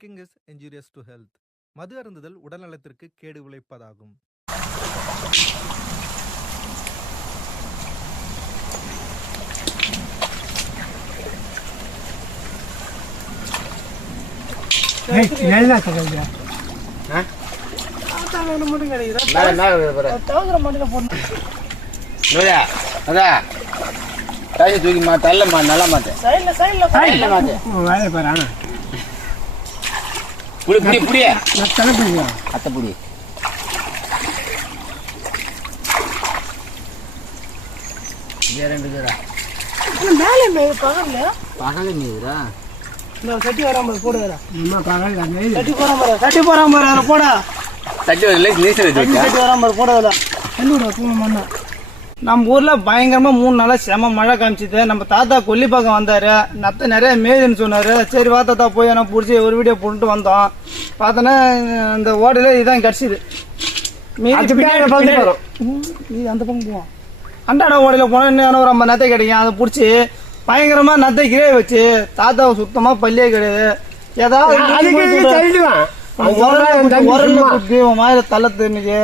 Drinking is injurious to health. மது அருந்துதல் உடல்நலத்திற்கு கேடு விளைப்பதாகும். சட்டி வராம போடுறா சட்டி போறாம போடா சட்டி வராம போடுறா நம்ம ஊர்ல பயங்கரமா 3 நாளா செம மழை காமிச்சுது. நம்ம தாத்தா கொல்லிப்பாக்கம் வந்தாரு, நத்த நிறைய மேதுன்னு சொன்னாரு. சரி வா தாத்தா போய் நான் பிடிச்சி ஒரு வீடியோ போட்டு வந்தோம். பார்த்தோன்னா இந்த ஓடையில இதான் கிடைச்சிது. அந்த பக்கம் போவோம், அண்டாடா ஓடையில போனா இன்னும் ஒரு 50 நத்தை கிடைக்கும். அதை பிடிச்சி பயங்கரமா நத்தை கிரே வச்சு தாத்தாவை சுத்தமா பள்ளியே கிடையாது. ஏதாவது மாதிரி தள்ளத்து இன்னைக்கு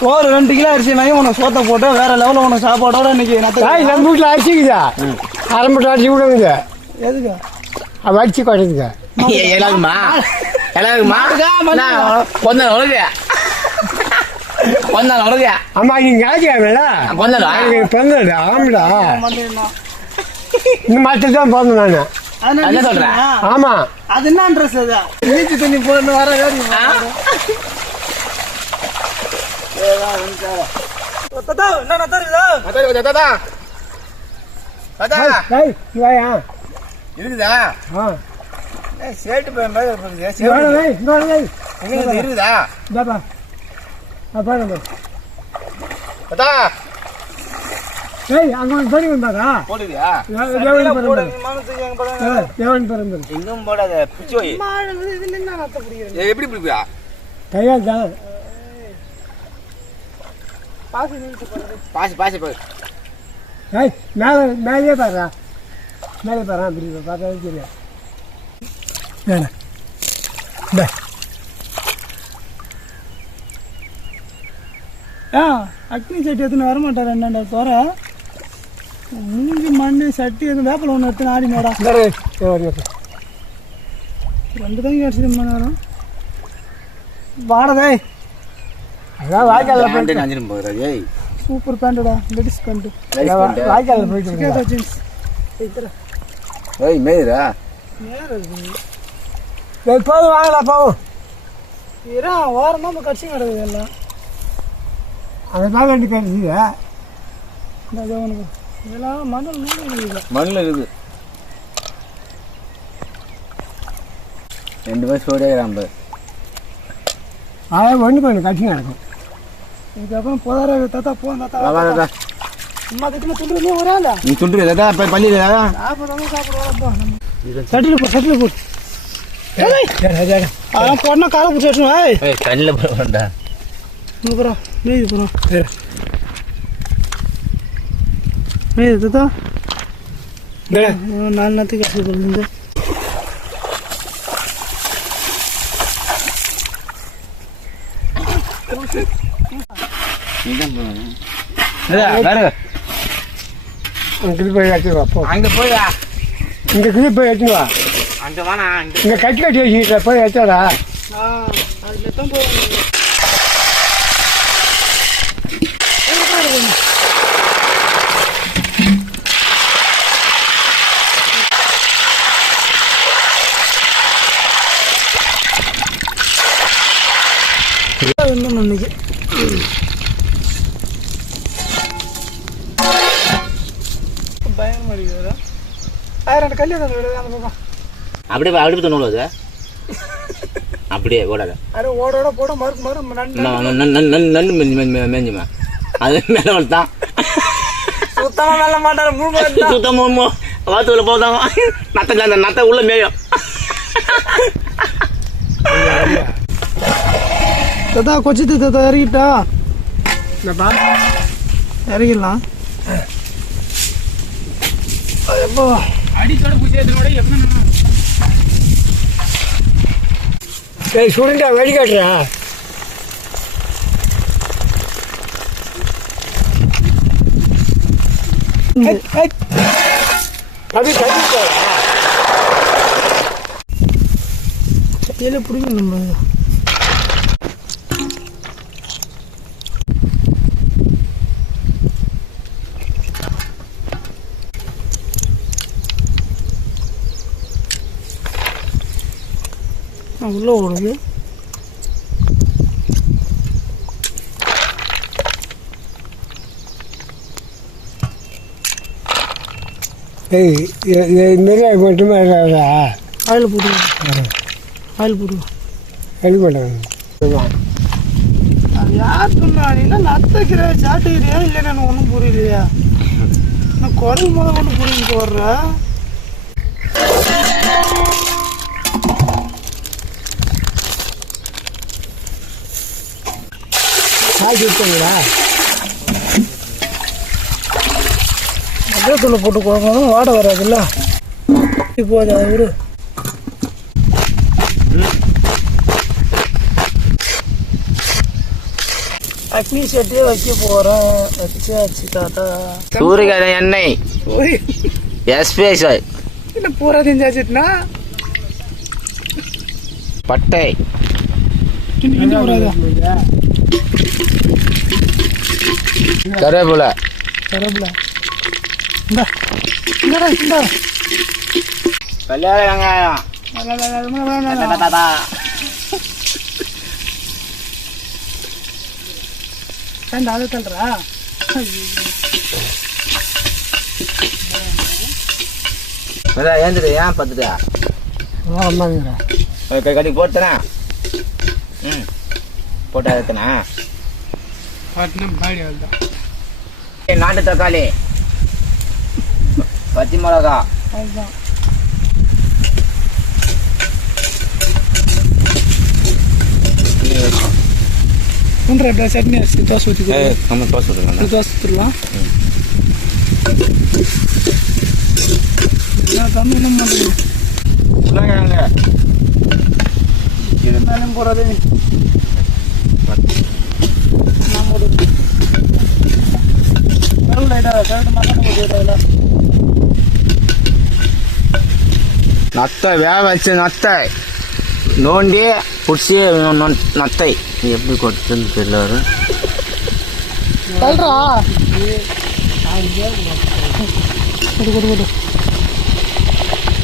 சோறு 2 கிலோ அரிசி வாங்கி உனக்கு சோத்த போட்டு வேற லெவலில் உனக்கு சாப்பாடோட இன்னைக்கு நம்ம வீட்டில் அரிசிக்குதா அரைமட்டை அரிசி கூட இருக்குது. எதுக்கு அரிசி குறையுதுங்க எல்லாருக்குமா ஆமா நீங்க காய்ச்சாங்கல்ல பிறந்தது ஆமாடா இந்த மாதத்துல தான் பிறந்தேன் நான். சொல்றேன் ஆமா அது என்ன ட்ரெஸ் அது நீச்சு தண்ணி போட்டு வர இருக்குதா சேட்டு இருக்குதா அங்க படி வந்தாரா போடுவியா எங்கும் போடாத எப்படி பிடிப்பியா கையால் தான் பாசி பாசி போய் மேலே பாரு அப்படி பார்த்தா தெரியும். அக்னி சட்டி எடுத்துன்னு வரமாட்டார் என்னண்டா தோற மூஞ்சி மண் சட்டி எதுவும் வேப்பல ஒன்று எடுத்துன்னு ஆடினோடா 2 தான் கிடச்சிது மணி நேரம் வாடதே. அதான் வாய்க்கால சூப்பர் பேண்டடா லேடிஸ் பேண்ட் வாய்க்கால போயிட்டு ஜீன்ஸ் போதும் வாங்கடா போவோம். ஓரம் நம்ம கட்சி கிடக்குது எல்லாம் அதை தான் ரெண்டு கிடைச்சிது. இதெல்லாம் மண்ணில் மண்ணில் இருக்குது 2 பேர் சோடியா கிராம்பு அதான் ஒன்று கட்சி நடக்கும். இதுக்கப்புறம் போதார தாத்தா போதா சும்மா கிட்ட துண்டு வரால நீ துண்டு தாத்தா பள்ளி சாப்பிடுவோம் சட்டில் போட்டு அதெல்லாம் போடனா காலை பிடிச்சி கண்ணில் போடா போகிறோம் மீதி போகிறோம் மீதி தாத்தா 4 நேரத்துக்கு கட்சி போடுறது போய் எடுத்துவா போ. அங்கே போய்டா இங்கே கிளி போய் எடுத்துவா. அங்கே வேணா இங்கே கட்டி வச்சுக்கிட்ட போய் எடுத்தாடா. அதுல தான் போவாங்க. இன்னைக்கு பயங்கரமா அடிக்குதா 2 கல்யாணம் அந்த பக்கம் அப்படியே தொண்ணூறு அப்படியே ஓடாத ஓடோட போட மறு நன்னு மேஞ்சுமா அது மேலே வளர்த்தான் சுத்தமா மேல மாட்டாரு சுத்தமா வாத்துக்குள்ள போதாங்க நத்த நத்த உள்ள மேயும் தாத்தா கொச்சித்து தாத்தா இறங்கிட்டா இறங்கிடலாம் எப்போ அடிச்சோட பூச்சி எடுத்துனோட எப்படி சுருண்டா வழிகாட்டுறா அப்படி கையில பிடிக்கும் நம்ம உள்ள ஓடுது இதுமாரி மட்டுமே ஆயில் போடுவோம் ஆயில் போடுவோம் ரெடி பண்ணுறேன் அது யார் சொன்னா நீனா நத்தக்கிற சாட்டுக்கிறியா இல்லை நான் ஒன்றும் புரியலையா நான் குடல் முதல் கொண்டு புரிஞ்சுட்டு வர்றேன் காய்ச்சி விட்டீங்களா மஞ்சள் போட்டு குழம்பு வாடை வராதுல்ல இப்போ அதை விடு அக்னி சட்டியே வைக்க போகிறேன் வச்சாச்சு தாத்தா சூரியகாந்தி எண்ணெய் எஸ்பிஎஸ் என்ன பூரா செஞ்சாச்சுட்டுனா பட்டை கிண்டி போடாதா கருவேப்பிலை கருவேப்பிலை இந்தா இந்தடா இந்தா கல்யாண வெங்காயம் அதை தள்ளுறா ஏந்துடு ஏன் பார்த்துட்டா ஆமாங்கிறேன் கை கட்டி போட்டுனா ம் போட்டா எடுத்தனா பாடி அதுதான் நாட்டு தக்காளி பச்சை மிளகா அதுதான் ஒன்றரை சட்னி அரிசி தோசை ஊற்றி நம்ம தோசை ஊற்றலாம் தோசை ஊற்றிடலாம் தம்பி என்ன பண்ணுறது உருளைக்கிழங்கு இது மேலே போகிறது நான் போடுறது வெறும் லைட்டாக கரெக்டு மசாலா போட்டு நத்தை வேக வச்ச நத்தை நோண்டி பிடிச்சி நத்தை எப்படி கொட்டுன்னு தெரியல வரும் தள்ளுறா கொடு கொடு கொடு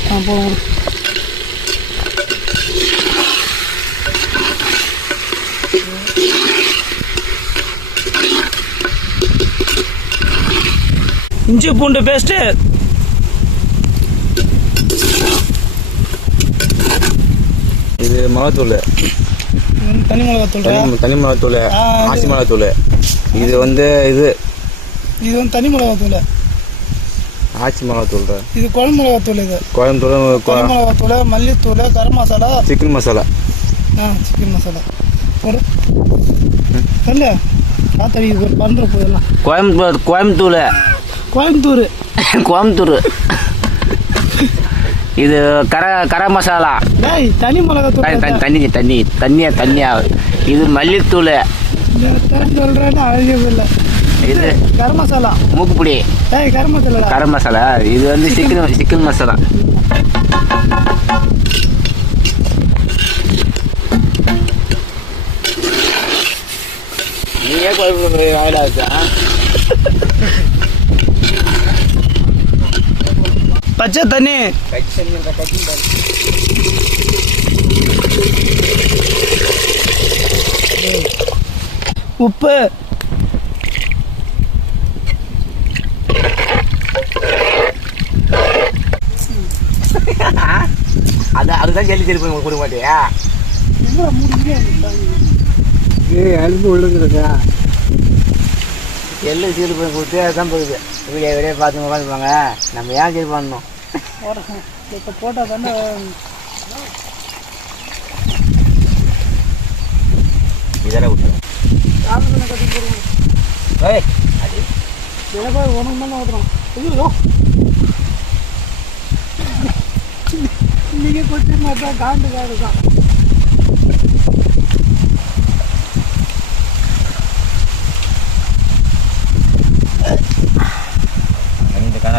ஆ போதும் கொடு இஞ்சி பூண்டு பேஸ்ட்டு இது மிளகாத்தூள் தனி மிளகாத்தூள் தனி மிளகாத்தூள் ஆச்சி மிளகாத்தூள் இது வந்து இது தனி மிளகாத்தூள் ஆச்சி மிளகாத்தூள் இது குழம்பு மிளகாத்தூள் இது கோயம்புத்தூள் குழம்பு மிளகாத்தூள் மல்லித்தூள் கரம் மசாலா சிக்கன் மசாலா சிக்கன் மசாலா ஒரு இல்ல காத்தடி இது பண்ணுற போதெல்லாம் கோயம்புத்தூள் இது கர மசாலா தனி மிளகாத்தூள் தண்ணியா இது மல்லித்தூள் சொல்றேன்னு அவசியம் இல்லை இது கரம் மசாலா மூக்குப்பொடி கரம் மசாலா இது வந்து சிக்கன் மசாலா நீயே குழம்பு ஆயிடாச்சா பச்சை தண்ணி உப்பு அதுதான் கேள்வி திருப்பி கொடுக்க மாட்டியா அனுப்பி விழுந்துருக்கா எல்லாம் சீல் பண்ணி கொடுத்து அதுதான் போகுது வீடியோ பார்த்து உட்காந்துப்பாங்க நம்ம ஏன் சீல் பண்ணணும் இப்போ போட்டால் தானே இதெல்லாம் விட்டு கட்டி போடுவோம் உனக்கு தானே ஊற்றுறோம் ஐயோ இன்னைக்கு கொச்சின் தான் காண்டு காடு தான்.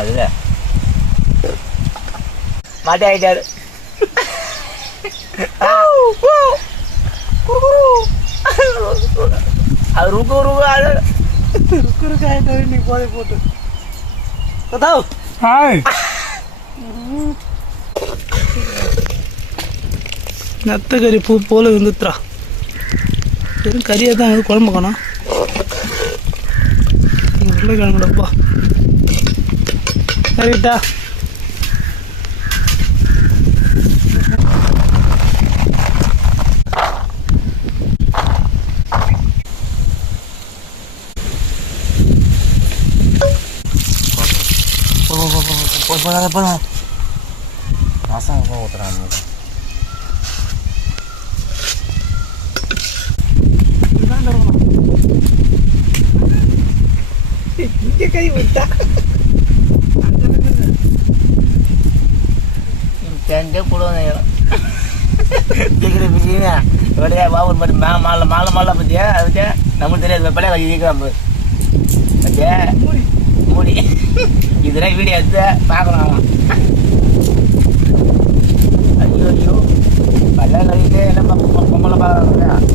அதுல மாட்டி ஆயிட்டாரு. அது ருக்கு ஆயிட்டாரு இன்னைக்கு போதை போட்டு. நத்தக்கறி பூ போல இருந்துத்ரா. வெறும் கறியாக தான் வந்து குழம்பு காணும். உருளைக்கிழங்குடப்பா சரிட்டா. ரசம் ஊற்றுறாங்க. இங்கே கை விட்டா செஞ்சே போடுவாங்க. வெளியே பாபு பற்றி மாலை மாலை மாலை பற்றியா அதுக்கு நமக்கு தெரியாது. வெப்பலையா இருக்கிறான் பத்தியா மூடி இதெல்லாம் வீடியோ எடுத்து பார்க்கலாம். ஐயோ ஐயோ பல்ல கழிட்டு எல்லாம் பொம்பளை பார்க்குறாங்க.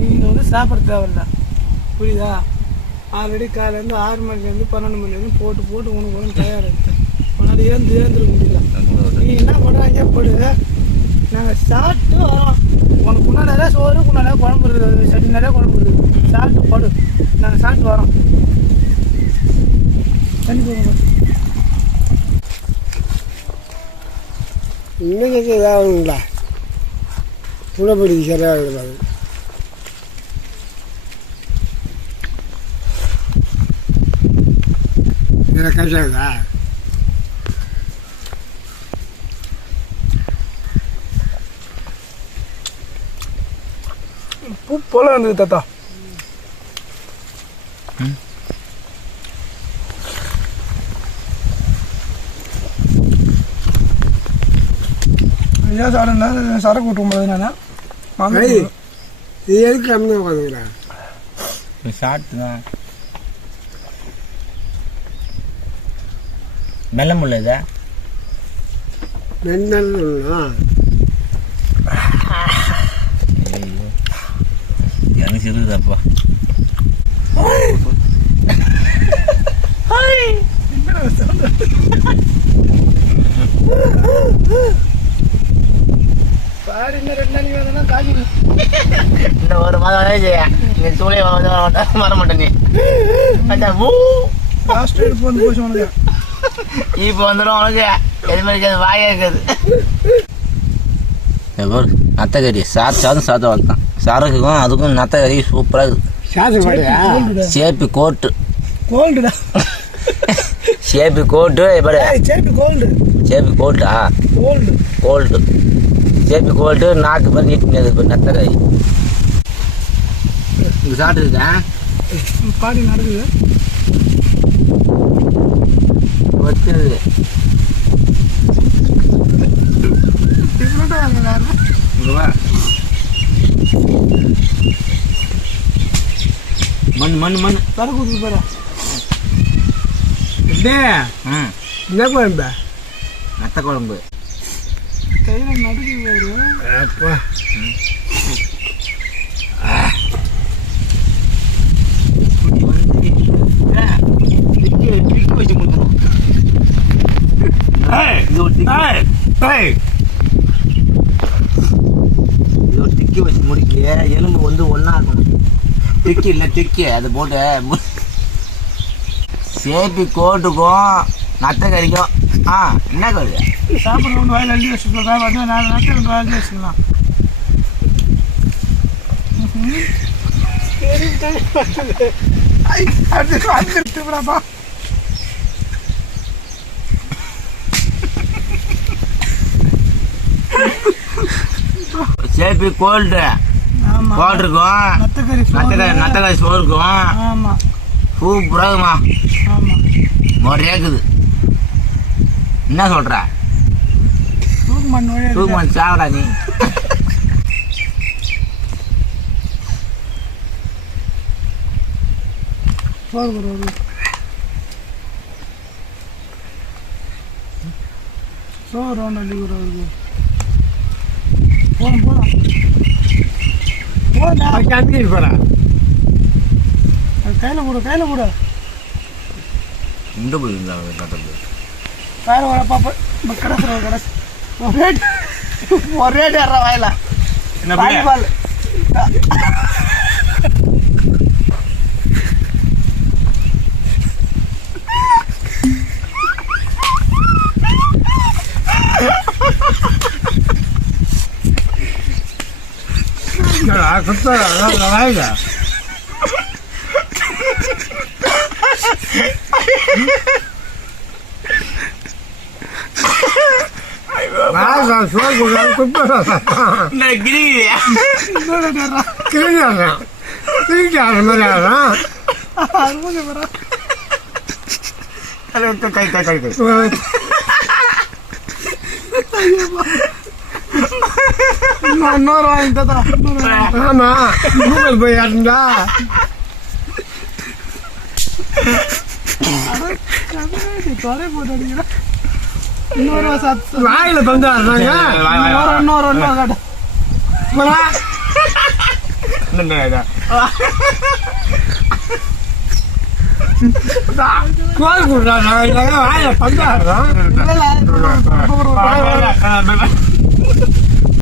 நீங்கள் வந்து சாப்பிட தேவையில்ல புரியுதா. ஆல்ரெடி காலையிலேருந்து 6 மணிலேருந்து 12 மணிலேருந்து போட்டு போட்டு உனக்கு தயாராகிட்டேன். உன்னால் ஏந்திருக்க முடியல. நீ என்ன பண்ணுறாங்க போடு. நாங்கள் சாப்பிட்டு வரோம். உனக்கு முன்னாடி நிறையா சோறு நிறையா குழம்பு இருக்குது. சட்டி நிறையா குழம்பு இருக்குது. சாப்பிட்டு போடு. நாங்கள் சாப்பிட்டு வரோம். தண்ணி போடுங்க. இன்னைக்கு ஏதாவதுங்களா புலப்படி சரியாக இருக்கிறாங்க. இதில் கஷ்டங்களா பூ போல இருந்தது தாத்தா. ஐயா சாப்பிடா சரக்கு விட்டு போது நான் இது எதுக்கு கம்மி உட்காந்துக்கிறேன். ஷார்ட் தான் மெல்ல முடியல. மென்னல்னா எனக்கு சிறுதப்பா. பாரு இன்னும் 2 நாளைக்கு வேணும்னா காஞ்சி இன்னும் ஒரு மாதம் செய்ய நீ சூழலை வர மாட்டேன். நீ லாஸ்ட் எடுப்பு வந்து போச்சு உனக்கு. இப்போ வந்துடும் உனக்கு எது மாதிரி வாயே இருக்காது. நத்தக்கறி சாதம் வளர்த்தான். சரக்குக்கும் அதுக்கும் நத்தக்கறி சூப்பராக இருக்குது. சேப்பி கோட்டு கோல்டுடா. சேப்பி கோட்டு சேப்பி கோல்டு. சேப்பி கோல்டா கோல்டு கோல்டு சேப்பி கோல்டு நாக்கு மாதிரி நீட்டு நத்தக்கறி இங்கே சாப்பிட்டுருக்கேன். பாடி நடக்குது வச்சுருது மண் சரக்கு ஊற்றி போற என்ன குழம்பு நத்த குழம்பு கையில் நடுக்கு அப்பா வச்சு முடிக்கணும். திக்கி வச்சு முடிக்க எலும்பு வந்து ஒன்றா இருக்கணும். திக்கி இல்லை திக்கி அதை போட்டு சேப்பி கோட்டுக்கும் நத்தக்கறிக்கும் என்ன கருது சாப்பிட 1 வாயில் அள்ளி வச்சுக்கலாம். வந்து 4 நாட்கள் 2 வாயில் வச்சுக்கலாம். அடுத்து சேப்பி கோல்டு ஆமா. போட்டு இருக்கும், நத்தக்கறி நத்தக்காய் சோறு இருக்கும். ஆமா சூப்பராகுமா, ஆமா. முறையாக்குது. என்ன சொல்ற? தூக்குமன் சாவடா நீ. கையில கூட இந்த போய் கட்டது கையில வர பாப்பா கடைசி ஒரே டேற வாயில வாலிபால் இன்னொரு வாங்கிட்டா. ஆமா கூகுள் போய் ஆடுங்களா இன்னொரு வாயில வந்து ஆடுறாங்க. இன்னொரு கோல் கொடுறாங்க வாயில பந்து ஆடுறோம்.